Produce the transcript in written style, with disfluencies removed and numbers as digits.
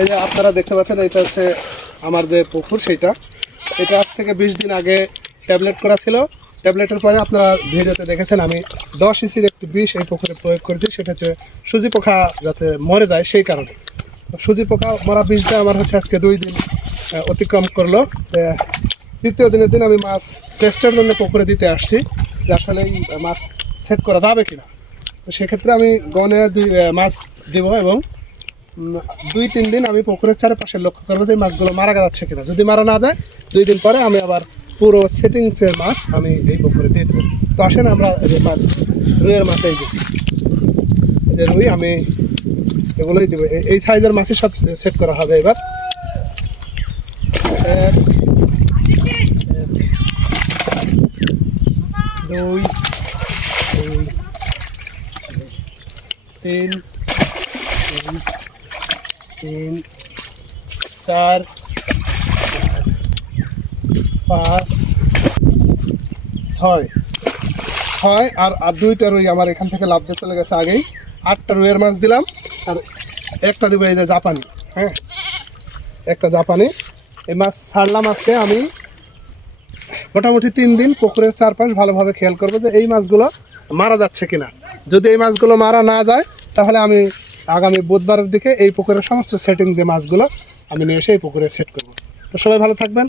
এই যে আপনারা দেখতে পাচ্ছেন, এটা হচ্ছে আমার যে পুকুর, সেইটা এটা আজ থেকে 20 দিন আগে ট্যাবলেট করা ছিল। ট্যাবলেটের পরে আপনারা ভিডিওতে দেখেছেন আমি 10 ইসির একটি বিষ এই পুকুরে প্রয়োগ করেছি, সেটা হচ্ছে সুজি পোকা যাতে মরে যায় সেই কারণে। সুজি পোকা মরা বিষটা আমার হচ্ছে আজকে 2 দিন অতিক্রম করলো। তৃতীয় দিনের দিন আমি মাছ টেস্টের জন্য পুকুরে দিতে আসছি যে আসলে এই মাছ সেট করা যাবে কিনা। তো সেক্ষেত্রে আমি গনে মাছ দেবো এবং 2-3 দিন আমি পুকুরের চারপাশে লক্ষ্য করবো যে মাছগুলো মারা যাচ্ছে কিনা। যদি মারা না যায় 2 দিন পরে আমি আবার পুরো সেটিংসের মাছ আমি এই পুকুরে দিয়ে দেবো। তো আসেন আমরা যে মাছ রুইয়ের মাছ, এই যে রুই আমি এগুলোই দেবো। এই সাইজের মাছই সব সেট করা হবে এবার। 1 2 3 4 5 6 আর 2টা রুই আমার এখান থেকে লাভ দিয়ে চলে গেছে আগেই। 8টা রুইয়ের মাছ দিলাম আর একটা দেবো এই যে জাপানি। হ্যাঁ, একটা জাপানি। এই মাছ ছাড়লাম আজকে আমি মোটামুটি 3 দিন পুকুরের চারপাশ ভালোভাবে খেয়াল করবো যে এই মাছগুলো মারা যাচ্ছে কিনা। যদি এই মাছগুলো মারা না যায় তাহলে আমি আগামী বুধবারের দিকে এই পুকুরের সমস্ত সেটিং যে মাছগুলো আমি নিয়ে এসে এই পুকুরে সেট করবো। তো সবাই ভালো থাকবেন।